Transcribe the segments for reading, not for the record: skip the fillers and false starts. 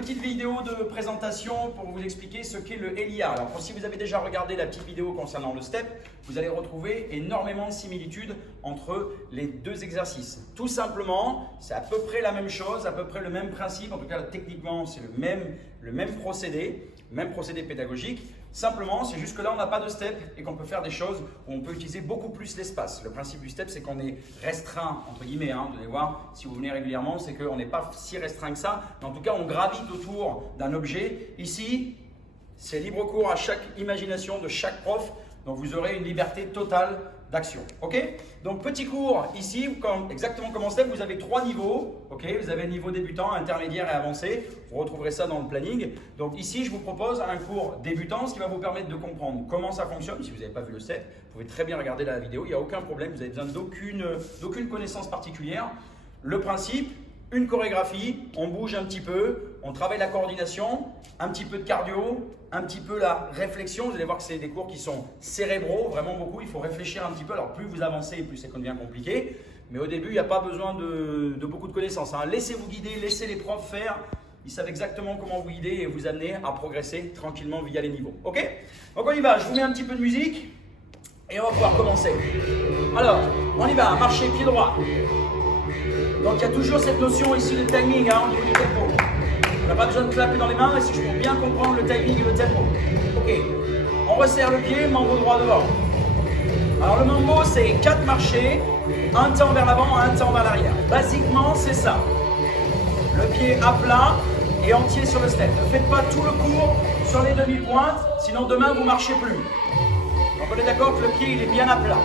petite vidéo de présentation pour vous expliquer ce qu'est le LIA. Alors si vous avez déjà regardé la petite vidéo concernant le step, vous allez retrouver énormément de similitudes entre les deux exercices. Tout simplement, c'est à peu près la même chose, à peu près le même principe, en tout cas techniquement c'est le même procédé pédagogique. Simplement, c'est juste que là on n'a pas de step et qu'on peut faire des choses où on peut utiliser beaucoup plus l'espace. Le principe du step, c'est qu'on est restreint, entre guillemets, vous allez voir si vous venez régulièrement, c'est qu'on n'est pas si restreint que ça, mais en tout cas on gravite autour d'un objet. Ici, c'est libre cours à chaque imagination de chaque prof, donc vous aurez une liberté totale d'action. Ok? Donc petit cours ici, exactement comme en step, vous avez 3 niveaux. Ok? Vous avez le niveau débutant, intermédiaire et avancé. Vous retrouverez ça dans le planning. Donc ici, je vous propose un cours débutant, ce qui va vous permettre de comprendre comment ça fonctionne. Si vous n'avez pas vu le step, vous pouvez très bien regarder la vidéo, il n'y a aucun problème, vous n'avez besoin d'aucune connaissance particulière. Le principe, une chorégraphie, on bouge un petit peu, on travaille la coordination, un petit peu de cardio, un petit peu la réflexion. Vous allez voir que c'est des cours qui sont cérébraux, vraiment beaucoup. Il faut réfléchir un petit peu. Alors plus vous avancez, plus ça devient compliqué. Mais au début, il n'y a pas besoin de beaucoup de connaissances. Laissez-vous guider, laissez les profs faire. Ils savent exactement comment vous guider et vous amener à progresser tranquillement via les niveaux. Ok? Donc on y va. Je vous mets un petit peu de musique et on va pouvoir commencer. Alors, on y va. Marchez pied droit. Donc il y a toujours cette notion ici de timing au niveau du tempo. On n'a pas besoin de clapper dans les mains, mais c'est juste pour bien comprendre le timing et le tempo. Ok, on resserre le pied, mambo droit devant. Alors le mambo, c'est 4 marchés, un temps vers l'avant, un temps vers l'arrière. Basiquement, c'est ça. Le pied à plat et entier sur le step. Ne faites pas tout le cours sur les demi-pointes, sinon demain vous ne marchez plus. Donc on est d'accord que le pied il est bien à plat.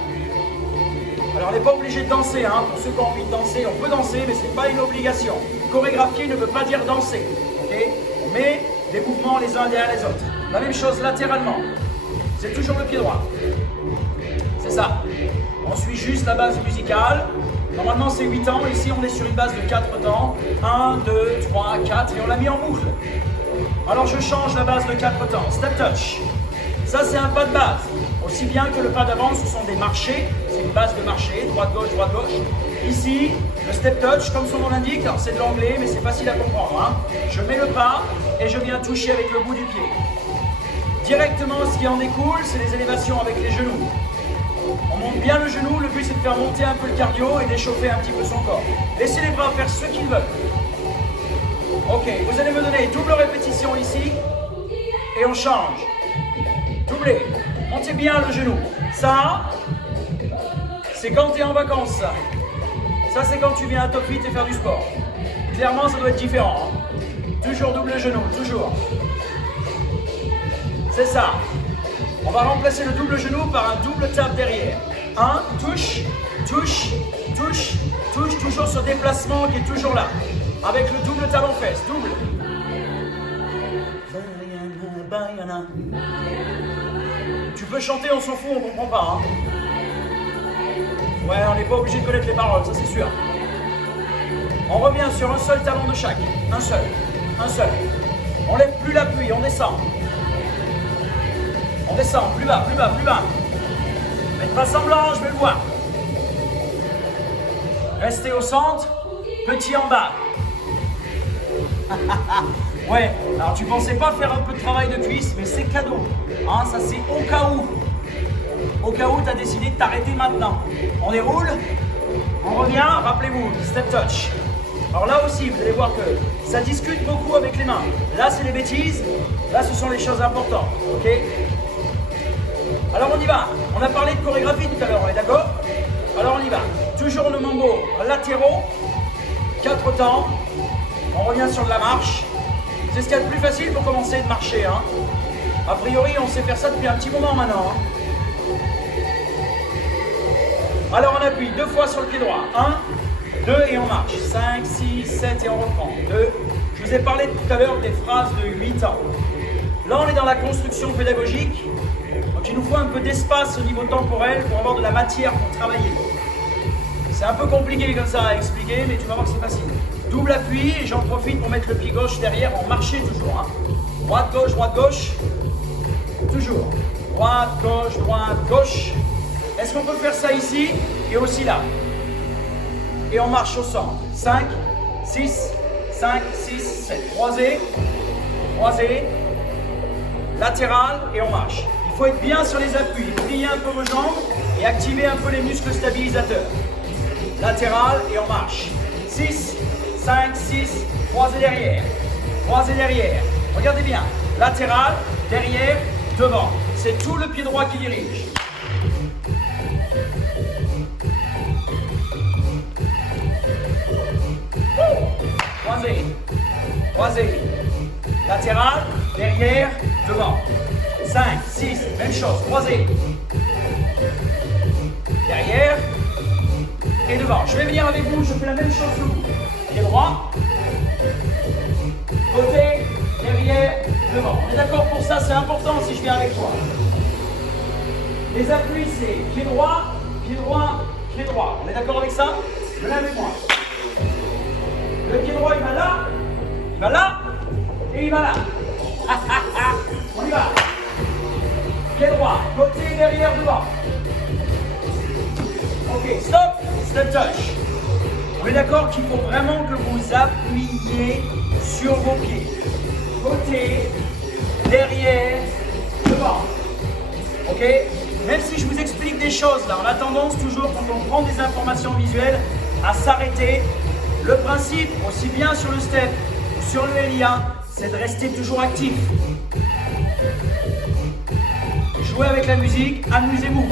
Alors on n'est pas obligé de danser, pour ceux qui ont envie de danser, on peut danser, mais ce n'est pas une obligation. Chorégraphier ne veut pas dire danser, ok? On met des mouvements les uns derrière les autres. La même chose latéralement, c'est toujours le pied droit. C'est ça. On suit juste la base musicale. Normalement c'est 8 temps, ici on est sur une base de 4 temps. 1, 2, 3, 4 et on l'a mis en boucle. Alors je change la base de 4 temps, step touch. Ça c'est un pas de base. Aussi bien que le pas d'avant, ce sont des marchés, c'est une base de marché, droite-gauche, droite-gauche. Ici, le step touch, comme son nom l'indique, alors c'est de l'anglais, mais c'est facile à comprendre. Je mets le pas et je viens toucher avec le bout du pied. Directement, ce qui en découle, c'est les élévations avec les genoux. On monte bien le genou, le but c'est de faire monter un peu le cardio et d'échauffer un petit peu son corps. Laissez les bras faire ce qu'ils veulent. Ok, vous allez me donner double répétition ici et on change. Doublé. Montez bien le genou. Ça, c'est quand tu es en vacances. Ça, c'est quand tu viens à Top 8 et faire du sport. Clairement, ça doit être différent. Toujours double genou, toujours. C'est ça. On va remplacer le double genou par un double tap derrière. 1, touche, touche, touche, touche, toujours ce déplacement qui est toujours là. Avec le double talon fesse, double. Tu peux chanter, on s'en fout, on comprend pas. Ouais, on n'est pas obligé de connaître les paroles, ça c'est sûr. On revient sur un seul talon de chaque. Un seul. Un seul. On lève plus l'appui, on descend. On descend, plus bas, plus bas, plus bas. Faites pas semblant, je vais le voir. Restez au centre, petit en bas. Ouais, alors tu pensais pas faire un peu de travail de cuisse, mais c'est cadeau. Ça c'est au cas où. Au cas où tu as décidé de t'arrêter maintenant. On déroule, on revient, rappelez-vous, step touch. Alors là aussi, vous allez voir que ça discute beaucoup avec les mains. Là c'est les bêtises, là ce sont les choses importantes. Ok? Alors on y va. On a parlé de chorégraphie tout à l'heure, on est d'accord? Alors on y va. Toujours le mambo latéraux, 4 temps. On revient sur de la marche. C'est ce qu'il y a de plus facile pour commencer de marcher. A priori, on sait faire ça depuis un petit moment maintenant. Alors on appuie 2 fois sur le pied droit. 1, 2 et on marche. 5, 6, 7 et on reprend. 2. Je vous ai parlé tout à l'heure des phrases de 8 ans. Là, on est dans la construction pédagogique. Donc il nous faut un peu d'espace au niveau temporel pour avoir de la matière pour travailler. C'est un peu compliqué comme ça à expliquer, mais tu vas voir que c'est facile. Double appui et j'en profite pour mettre le pied gauche derrière en marché toujours. Droite, gauche, droite, gauche. Toujours. Droite, gauche, droite, gauche. Est-ce qu'on peut faire ça ici et aussi là? Et on marche au centre. 5, 6, 5, 6, 7. Croisé. croisé, latéral et on marche. Il faut être bien sur les appuis, plier un peu vos jambes et activer un peu les muscles stabilisateurs. Latéral et on marche. 6, 5, 6, croisé derrière. Croisé derrière. Regardez bien. Latéral, derrière, devant. C'est tout le pied droit qui dirige. Croisé. Croisé. Latéral, derrière, devant. 5, 6, même chose. Croisé. Derrière et devant. Je vais venir avec vous, je fais la même chose que vous. Pied droit. Côté, derrière, devant. On est d'accord pour ça, c'est important si je viens avec toi. Les appuis, c'est pied droit, pied droit, pied droit. On est d'accord avec ça? Venez avec moi. Le pied droit, il va là, et il va là. On y va. Pied droit, côté, derrière, devant. Ok, stop, step touch. On est d'accord qu'il faut vraiment que vous appuyiez sur vos pieds. Côté, derrière, devant. Ok? Même si je vous explique des choses là, on a tendance toujours quand on prend des informations visuelles à s'arrêter. Le principe, aussi bien sur le step ou sur le LIA, c'est de rester toujours actif. Jouez avec la musique, amusez-vous.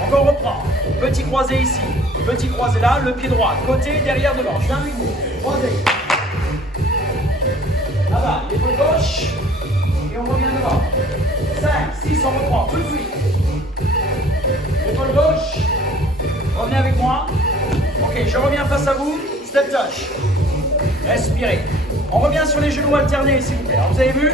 Donc on reprend. Petit croisé ici, petit croisé là, le pied droit, côté, derrière, devant. Je viens avec vous. Croisé. Là-bas, l'épaule gauche. Et on revient devant. 5, 6, on reprend tout de suite. L'épaule gauche. Revenez avec moi. Ok, je reviens face à vous. Step touch. Respirez. On revient sur les genoux alternés, s'il vous plaît. Alors, vous avez vu,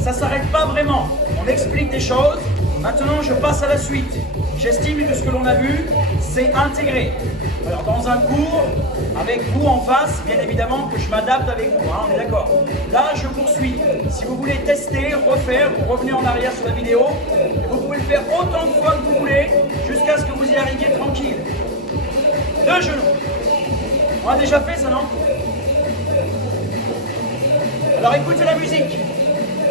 ça ne s'arrête pas vraiment. On explique des choses. Maintenant, je passe à la suite. J'estime que ce que l'on a vu, c'est intégré. Alors, dans un cours, avec vous en face, bien évidemment que je m'adapte avec vous, hein, on est d'accord. Là, je poursuis. Si vous voulez tester, refaire, vous revenez en arrière sur la vidéo. Et vous pouvez le faire autant de fois que vous voulez, jusqu'à ce que vous y arriviez tranquille. 2 genoux. On a déjà fait ça, non? Alors, écoutez la musique.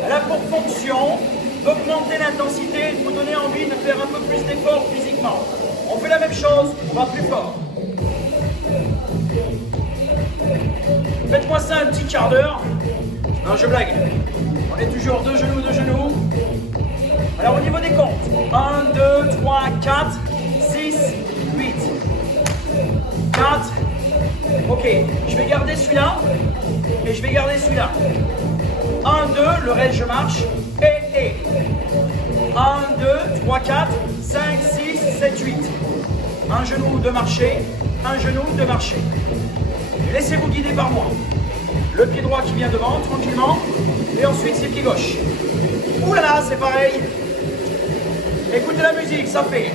Elle a pour fonction d'augmenter l'intensité et de vous donner envie de faire un peu plus d'effort physiquement. On fait la même chose, on va plus fort. Faites-moi ça un petit quart d'heure. Non, je blague. On est toujours 2 genoux, 2 genoux. Alors au niveau des comptes, 1, 2, 3, 4, 6, 8. 4. Ok, je vais garder celui-là et je vais garder celui-là. 1, 2, le reste je marche. Et. 1, 2, 3, 4, 5, 6, 7, 8. Un genou de marcher, un genou de marcher. Et laissez-vous guider par moi. Le pied droit qui vient devant, tranquillement. Et ensuite, c'est pied gauche. Ouh là là, c'est pareil. Écoutez la musique, ça fait.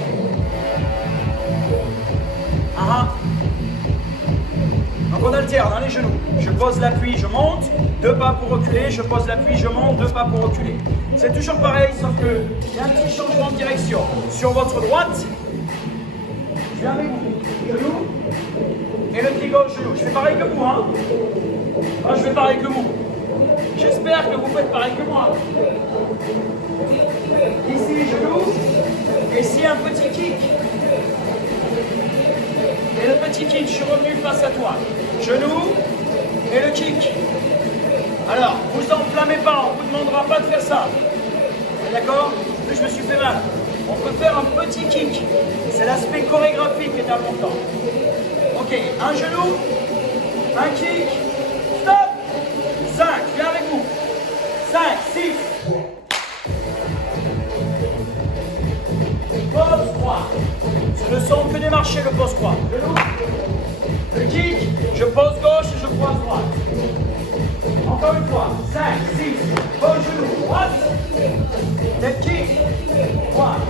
Donc on alterne les genoux. Je pose l'appui, je monte. 2 pas pour reculer. Je pose l'appui, je monte. 2 pas pour reculer. C'est toujours pareil, sauf qu'il y a un petit changement de direction. Sur votre droite, je viens avec vous. Genou. Et le pied gauche, genou. Je fais pareil que vous, hein. Ah, je fais pareil que vous. J'espère que vous faites pareil que moi. Ici, genou. Et ici, un petit kick. Et le petit kick, je suis revenu face à toi. Genou et le kick. Alors, vous enflammez pas, on ne vous demandera pas de faire ça. D'accord? Je me suis fait mal. On peut faire un petit kick. C'est l'aspect chorégraphique qui est important. Ok, un genou, un kick, stop. 5, viens avec vous. 5, 6. Pose 3. Ce ne sont que des marchés, le pose 3. Genou, le kick, je pose gauche et je pose droite. Encore une fois, 5, 6, pose genou, droite, step kick, droite.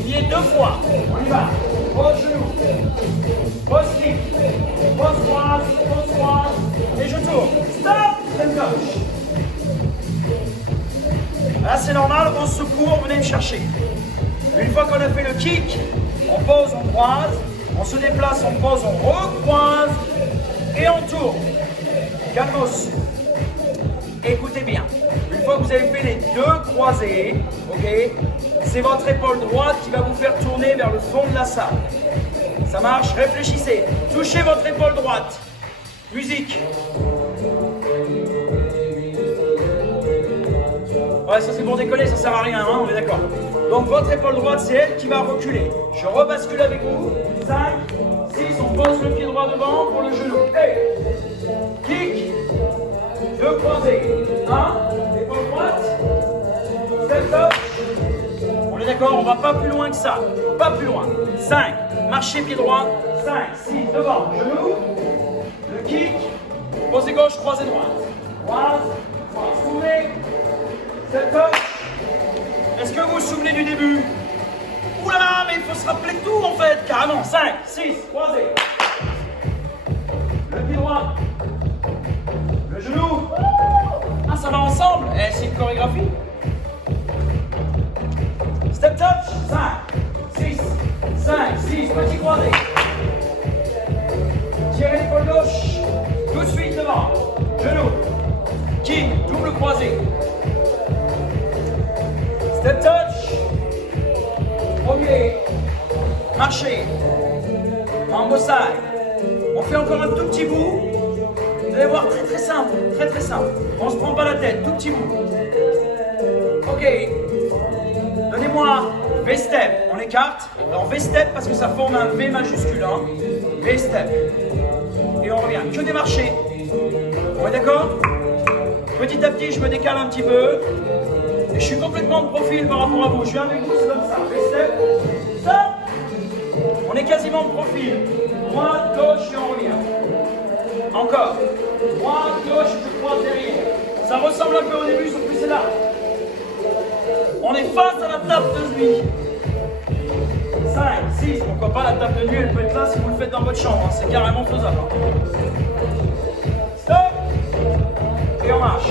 Pliez 2 fois, on y va, pose genou, pose kick, pose droite, et je tourne. Stop, step gauche. Là c'est normal, on se court, venez me chercher. Une fois qu'on a fait le kick, on pose, on croise, on se déplace, on pose, on recroise, et on tourne. calmos. Écoutez bien. Une fois que vous avez fait les deux croisés, ok, c'est votre épaule droite qui va vous faire tourner vers le fond de la salle. Ça marche? Réfléchissez. Touchez votre épaule droite. Musique. Ouais, ça c'est pour décoller, ça sert à rien, hein, on est d'accord. Donc votre épaule droite, c'est elle qui va reculer. Je rebascule avec vous. 5, 6, on pose le pied droit devant pour le genou. Hey, kick, 2 croisés. 1, épaule droite, step touch. On est d'accord, on va pas plus loin que ça. Pas plus loin. 5, marchez pied droit. 5, 6, devant, genou. Le kick, posez gauche, croisez droite. Droite, soulevez. Step touch. Est-ce que vous vous souvenez du début? Ouh là là, mais il faut se rappeler de tout en fait, carrément. 5, 6, croisez. Le pied droit. Le genou. Ah, ça va ensemble. Eh, c'est une chorégraphie. Step touch. 5, 6, 5, 6, petit croisé. Tirez l'épaule gauche. Tout de suite devant. Genou. Kick, double croisé. Step touch. Premier. Marchez. Mambo side. On fait encore un tout petit bout. Vous allez voir, très très simple. Très très simple. On se prend pas la tête. Tout petit bout. Ok. Donnez-moi V-step. On écarte. Alors V-step parce que ça forme un V majuscule. Hein. V-step. Et on revient. Que des marchés. On est d'accord? Petit à petit, je me décale un petit peu. Et je suis complètement de profil par rapport à vous. Je suis avec vous, c'est comme ça. V-step. Stop. On est quasiment de profil. Droite, gauche et on revient. Encore. Droite, gauche, je croise derrière. Ça ressemble un peu au début, sauf que c'est là. On est face à la table de nuit. 5, 6, pourquoi pas la table de nuit, elle peut être là si vous le faites dans votre chambre. Hein. C'est carrément faisable. Stop. Et on marche.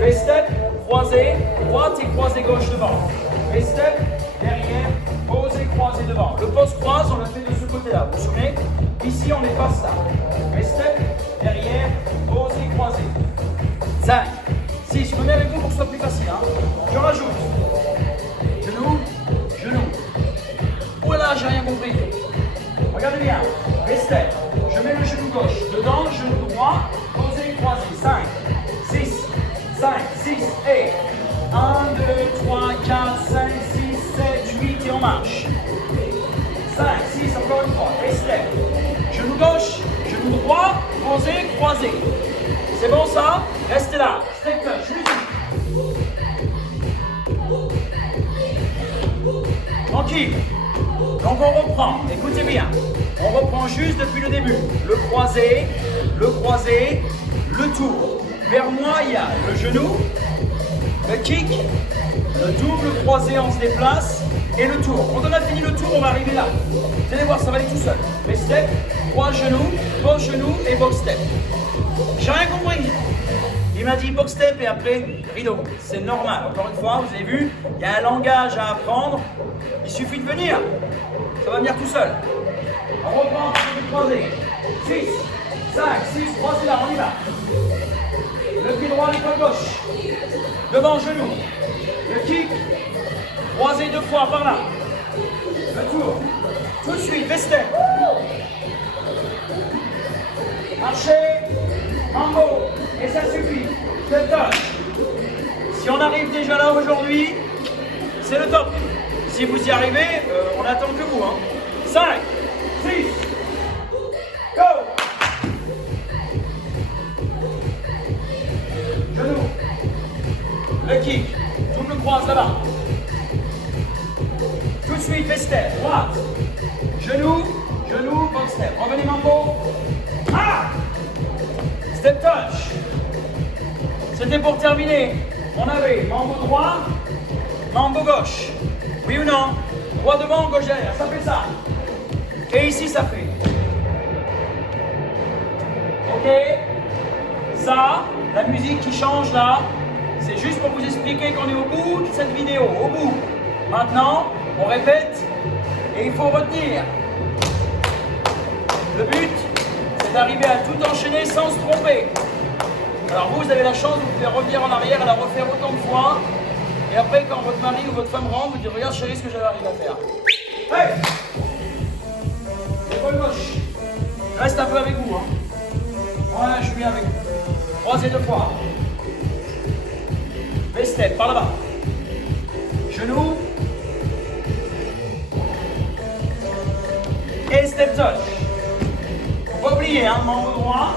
V-step, croisé, droite et croisé gauche devant. V-step, derrière, pose et croisé devant. Le pose-croise, on l'a fait de ce côté-là. Vous vous souvenez? Ici, on est face là. V-step, derrière, pose et croisé. 5, 6, je me mets avec vous pour que ce soit plus facile. Hein. Je rajoute. Genou, genou. Oh là, j'ai rien compris. Regardez bien. V-step, je mets le genou gauche. Dedans, genou droit, posé, croisé. 5, 6, 5, 6, et 1, 2, 3, 4, 5, 6, 7, 8 et on marche. 5, 6, encore une fois, V-step. Genou gauche, genou droit, posé, croisé. C'est bon ça? Restez là. Step touch, musique. Tranquille. Donc on reprend, écoutez bien. On reprend juste depuis le début. Le croisé, le tour. Vers moi, il y a le genou, le kick, le double croisé, on se déplace, et le tour. Quand on a fini le tour, on va arriver là. Vous allez voir, ça va aller tout seul. Les steps, 3 genoux, box genou et box step. J'ai rien compris. Il m'a dit box step et après rideau. C'est normal. Encore une fois, vous avez vu, il y a un langage à apprendre. Il suffit de venir. Ça va venir tout seul. On reprend le croisé. 6, 5, 6, croisé là, on y va. Le pied droit, l'épaule gauche. Devant, genou. Le kick. Croisé 2 fois par là. Le tour. Tout de suite, V-step. Marchez. Mambo. Et ça suffit. Step touch. Si on arrive déjà là aujourd'hui, c'est le top. Si vous y arrivez, on attend que vous. Hein. 5, 6, go. Genou. Le kick. Double croise là-bas. Tout de suite, V-step. Droite. Genou. Genou, box step. Revenez mambo. Ah! Step touch. C'était pour terminer. On avait mambo droit, mambo gauche. Oui ou non? Droit devant, gauche derrière. Ça fait ça. Et ici, ça fait. Ok? Ça, la musique qui change là, c'est juste pour vous expliquer qu'on est au bout de cette vidéo. Au bout. Maintenant, on répète et il faut retenir. Le but, c'est d'arriver à tout enchaîner sans se tromper. Alors vous avez la chance, vous pouvez revenir en arrière et la refaire autant de fois. Et après, quand votre mari ou votre femme rentre, vous dites regarde chérie ce que j'arrive à faire. Hey, épaule gauche. Je reste un peu avec vous. Hein. Ouais, je suis bien avec vous. 3 et 2 fois. V-step, par là-bas. Genou. Et step touch. Faut pas oublier, hein, membre droit,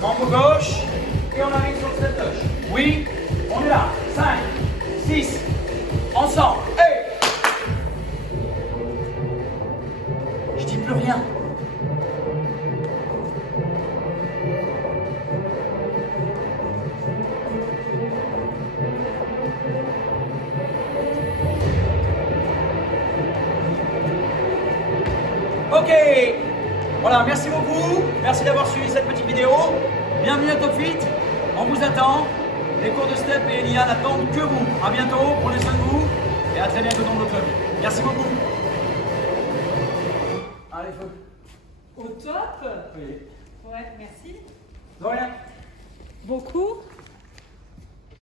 membre gauche. Et on arrive sur le step touch. Oui, on est là. 5, 6, ensemble. Hey! Je dis plus rien. Ok, voilà, merci beaucoup. Merci d'avoir suivi cette petite vidéo. Bienvenue à Top Fit. On vous attend. Les cours de step et Elia n'attendent que vous. À bientôt, prenez soin de vous et à très bientôt dans le club. Merci beaucoup. Allez, feu. Au top. Oui. Ouais, merci. De rien. Beaucoup.